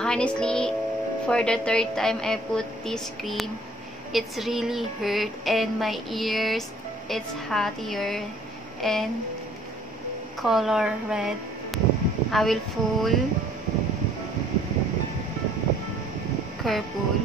Honestly, for the third time I put this cream, it's really hurt, and my ears, it's hottier and color red. I will full careful.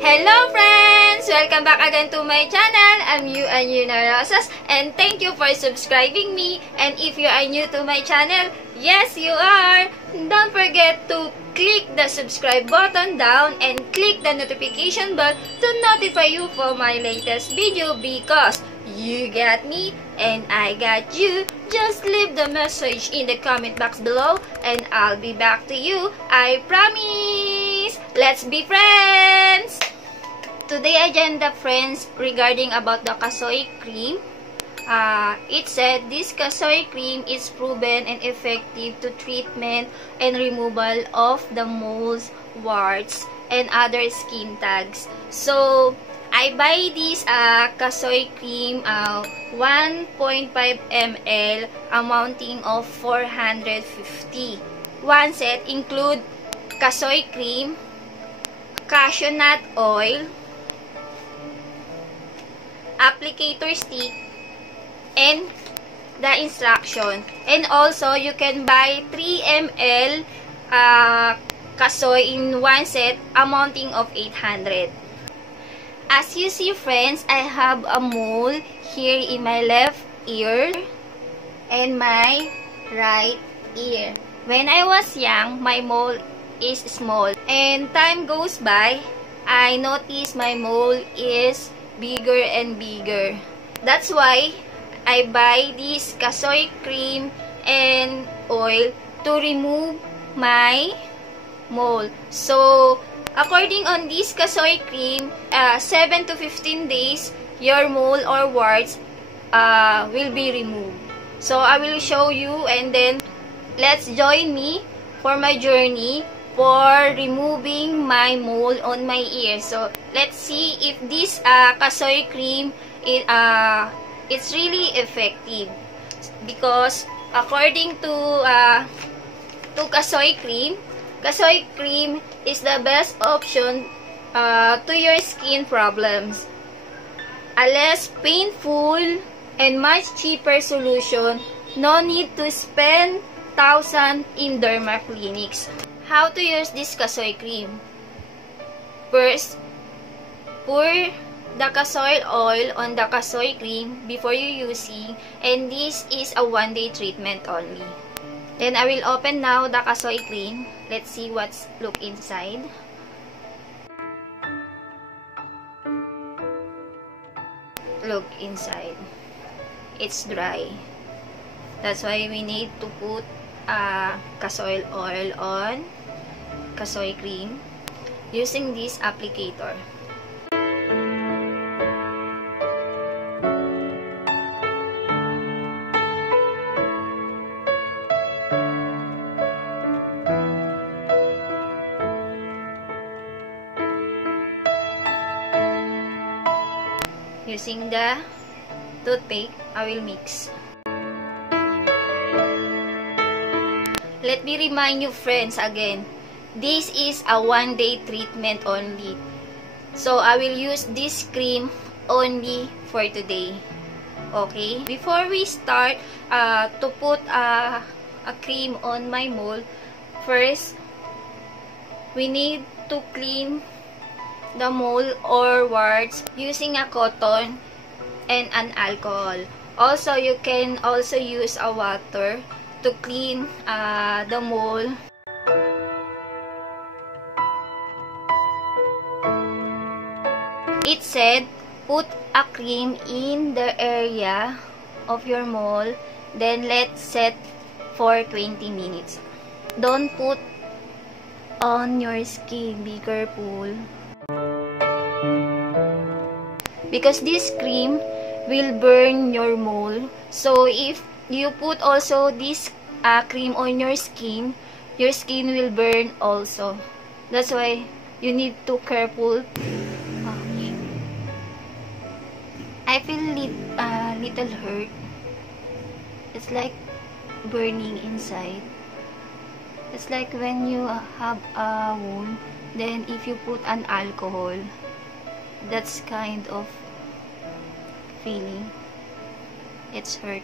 Hello friends! Welcome back again to my channel. I'm Euanne Hyuna, and thank you for subscribing me. And if you are new to my channel, yes you are! Don't forget to click the subscribe button down and click the notification bell to notify you for my latest video, because you got me and I got you. Just leave the message in the comment box below and I'll be back to you. I promise! Let's be friends! Today agenda, friends, regarding about the KASOY cream. It said this KASOY cream is proven and effective to treatment and removal of the moles, warts, and other skin tags. So I buy this KASOY cream 1.5 ml amounting of 450. One set include KASOY cream, cashew nut oil, applicator stick, and the instruction. And also you can buy 3 ml KASOY in one set amounting of 800. As you see, friends, I have a mole here in my left ear and my right ear. When I was young, my mole is small, and time goes by, I noticed my mole is bigger and bigger. That's why I buy this KASOY cream and oil to remove my mole. So according on this KASOY cream, 7 to 15 days, your mole or warts will be removed. So I will show you, and then let's join me for my journey for removing my mole on my ear. So let's see if this KASOY cream it's really effective, because according to KASOY cream is the best option to your skin problems. A less painful and much cheaper solution. No need to spend thousands in derma clinics. How to use this KASOY cream? First, pour the KASOY oil on the KASOY cream before you using, and this is a one-day treatment only. Then I will open now the KASOY cream. Let's see what's look inside. Look inside. It's dry. That's why we need to put KASOY oil on KASOY cream using this applicator. Using the toothpick, I will mix. Let me remind you, friends, again, this is a one-day treatment only. So I will use this cream only for today. Okay? Before we start to put a cream on my mole, first, we need to clean the mole or warts using a cotton and an alcohol. Also, you can also use a water to clean the mole. It said put a cream in the area of your mole, then let set for 20 minutes. Don't put on your skin. Be careful, because this cream will burn your mole. So if you put also this cream on your skin will burn also. That's why you need to careful. I feel little hurt. It's like burning inside. It's like when you have a wound, then if you put an alcohol, that's kind of feeling. It's hurt.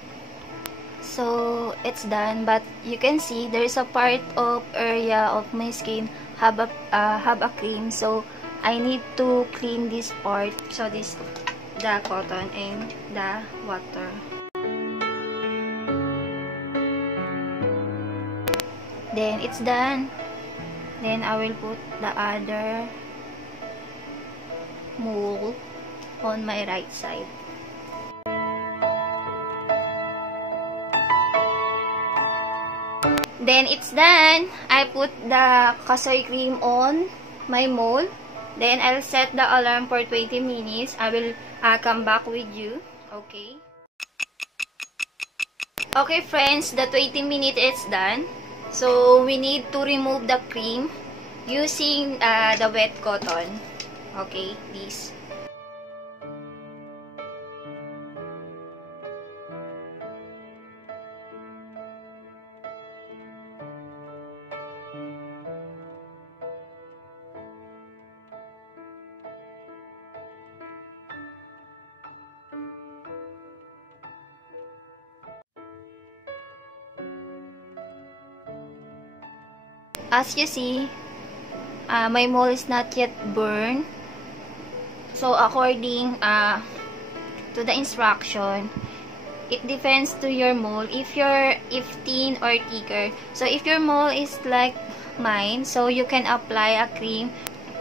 So it's done, but you can see there's a part of area of my skin have a cream, so I need to clean this part. So this the cotton and the water. Then it's done. Then I will put the other mold on my right side. Then it's done. I put the KASOY cream on my mold. Then I'll set the alarm for 20 minutes. I will come back with you. Okay. Okay friends, the 20 minutes is done. So we need to remove the cream using the wet cotton. Okay, this. As you see, my mold is not yet burned. So according to the instruction, it depends to your mold if thin or thicker. So if your mold is like mine, so you can apply a cream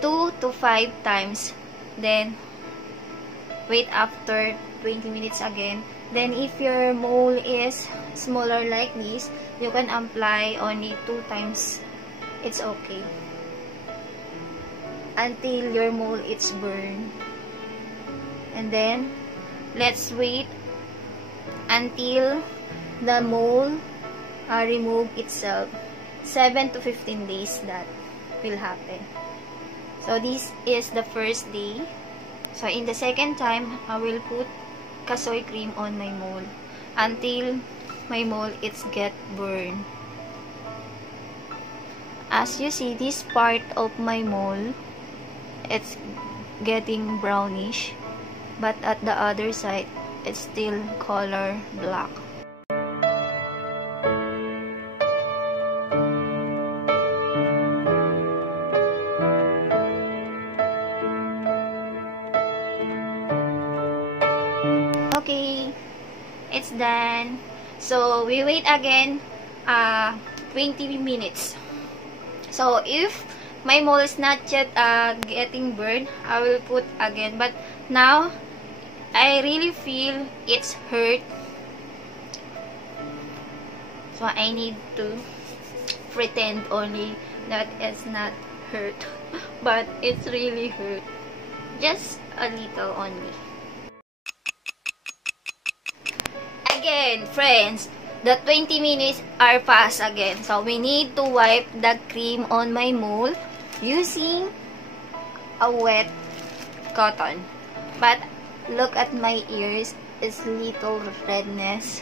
2 to 5 times. Then wait after 20 minutes again. Then if your mold is smaller like this, you can apply only 2 times. It's okay until your mold is burned. And then let's wait until the mold remove itself. 7 to 15 days that will happen. So this is the first day. So in the second time, I will put KASOY cream on my mold until my mold it's get burned. As you see, this part of my mold, it's getting brownish, but at the other side, it's still color black. Okay, it's done. So we wait again 20 minutes. So if my mold is not yet getting burned, I will put again. But now I really feel it's hurt. So I need to pretend only that it's not hurt. But it's really hurt. Just a little only. Again, friends, the 20 minutes are passed again. So we need to wipe the cream on my mold using a wet cotton. But look at my ears, it's little redness.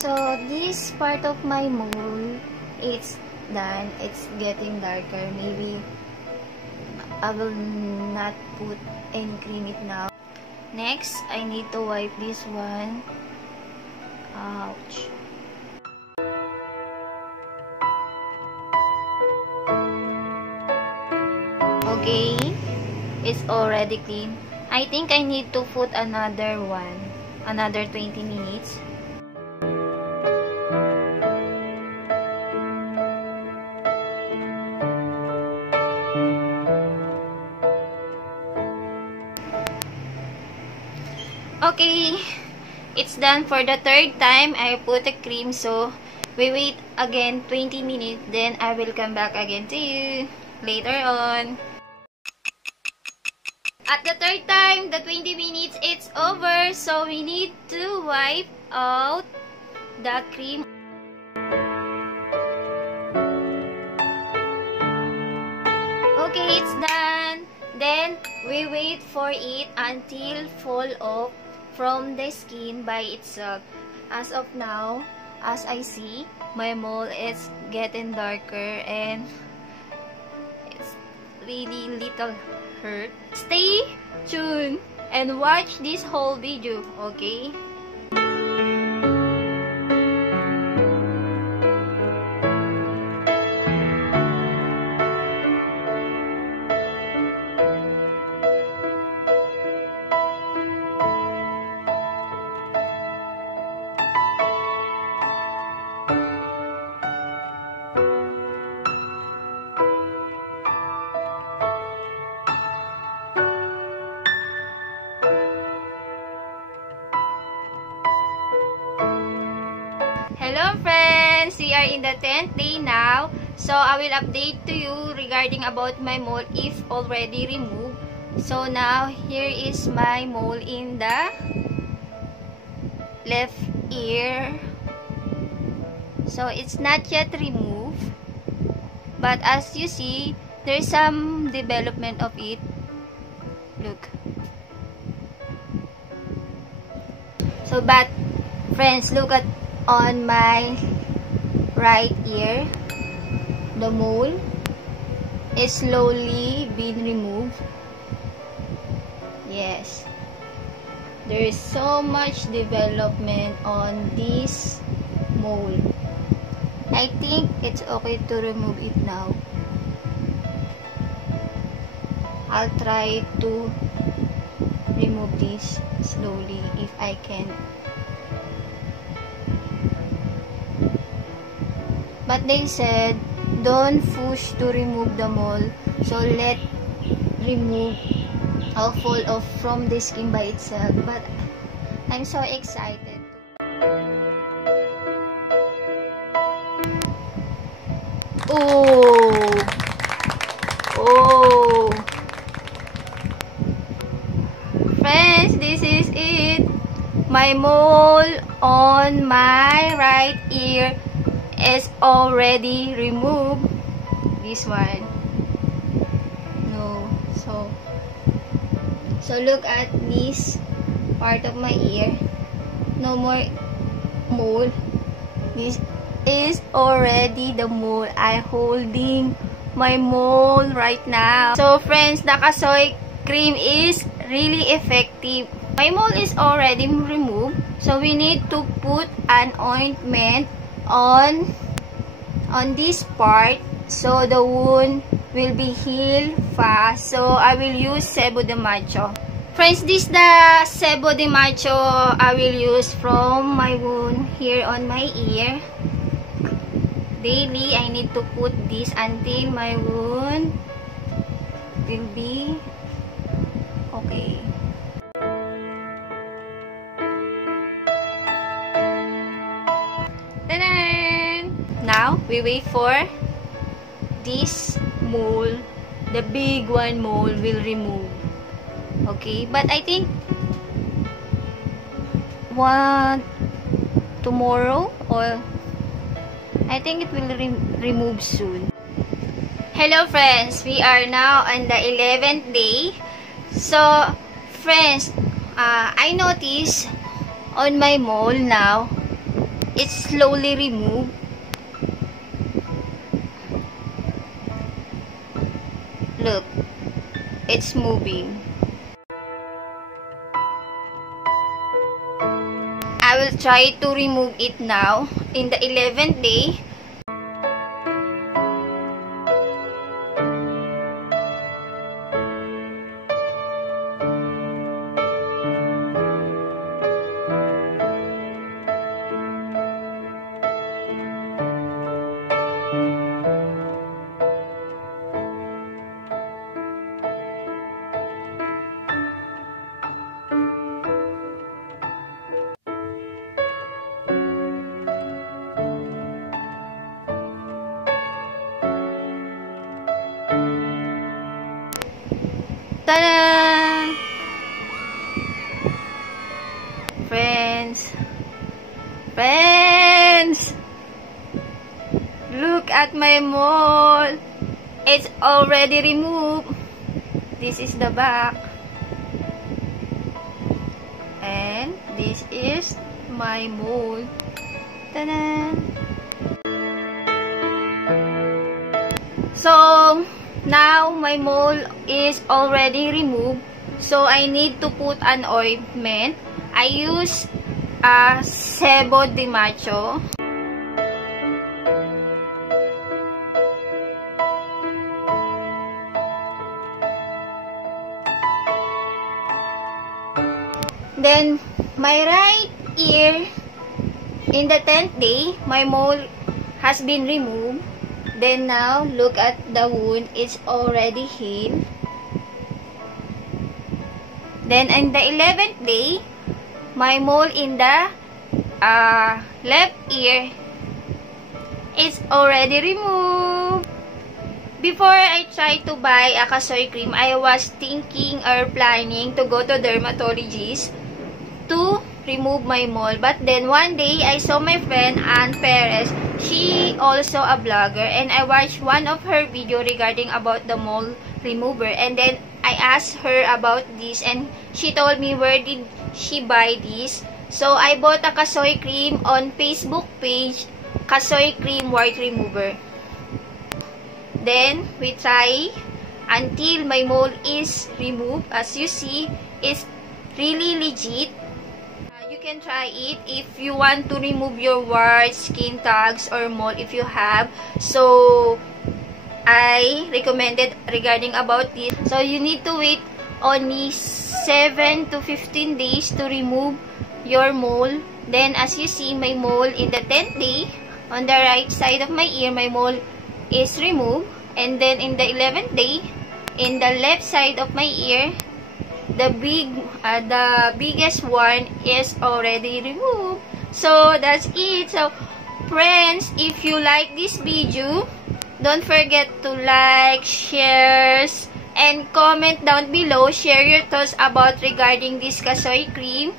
So this part of my mold, it's done. It's getting darker. Maybe I will not put any cream it now. Next, I need to wipe this one. Ouch. Okay, it's already clean. I think I need to put another 20 minutes. Okay, it's done for the third time. I put a cream, so we wait again 20 minutes. Then I will come back again to you later on. At the third time, the 20 minutes, it's over. So, we need to wipe out the cream. Okay, it's done. Then, we wait for it until fall off from the skin by itself. As of now, as I see, my mole is getting darker and it's really little hurt. Stay tuned and watch this whole video, okay? Hello friends! We are in the 10th day now. So, I will update to you regarding about my mole if already removed. So, now, here is my mole in the left ear. So, it's not yet removed. But as you see, there's some development of it. Look. So, but, friends, look at on my right ear, the mole is slowly being removed. Yes, there is so much development on this mole. I think it's okay to remove it now. I'll try to remove this slowly if I can. But they said, don't push to remove the mole. So, let remove or fall off from the skin by itself. But, I'm so excited. Oh! Oh! Friends, this is it. My mole on my right ear is already removed. This one. No. So look at this part of my ear. No more mole. This is already the mole. I'm holding my mole right now. So friends, the KASOY cream is really effective. My mole is already removed. So we need to put an ointment on this part so the wound will be healed fast. So I will use Sebo de Macho. Friends, this the Sebo de Macho I will use from my wound here on my ear. Daily I need to put this until my wound will be okay. Now, we wait for this mole, the big one mole will remove. Okay, but I think tomorrow or I think it will remove soon. Hello friends, we are now on the 11th day. So, friends, I notice on my mole now, it's slowly removed. Look, it's moving. I will try to remove it now in the 11th day. Ta-da! Friends! Look at my mole. It's already removed. This is the back. And this is my mole. Ta-da! So, now my mole is already removed. So, I need to put an ointment. I use Sebo de Macho. Then, my right ear, in the 10th day, my mole has been removed. Then now, look at the wound. It's already healed. Then, in the 11th day, my mole in the left ear is already removed. Before I tried to buy a KASOY cream, I was thinking or planning to go to dermatologist to remove my mole. But then one day, I saw my friend Ann Perez. She also a blogger, and I watched one of her video regarding about the mole remover. And then I asked her about this, and she told me where did she buy this. So I bought a KASOY cream on Facebook page, KASOY cream white remover. Then we try until my mole is removed. As you see, it's really legit. You can try it if you want to remove your warts, skin tags, or mole if you have. So I recommended regarding about this. So you need to wait only 7 to 15 days to remove your mole. Then as you see, my mole in the 10th day, on the right side of my ear, my mole is removed. And then in the 11th day, in the left side of my ear, the biggest one is already removed. So that's it. So friends, if you like this video, don't forget to like, share, and comment down below. Share your thoughts about regarding this KASOY cream.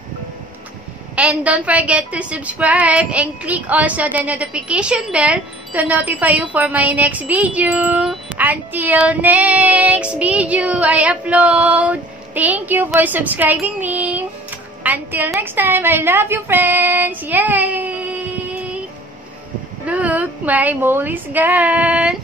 And don't forget to subscribe and click also the notification bell to notify you for my next video. Until next video I upload. Thank you for subscribing me. Until next time, I love you, friends. Yay! Look, my mole is gone.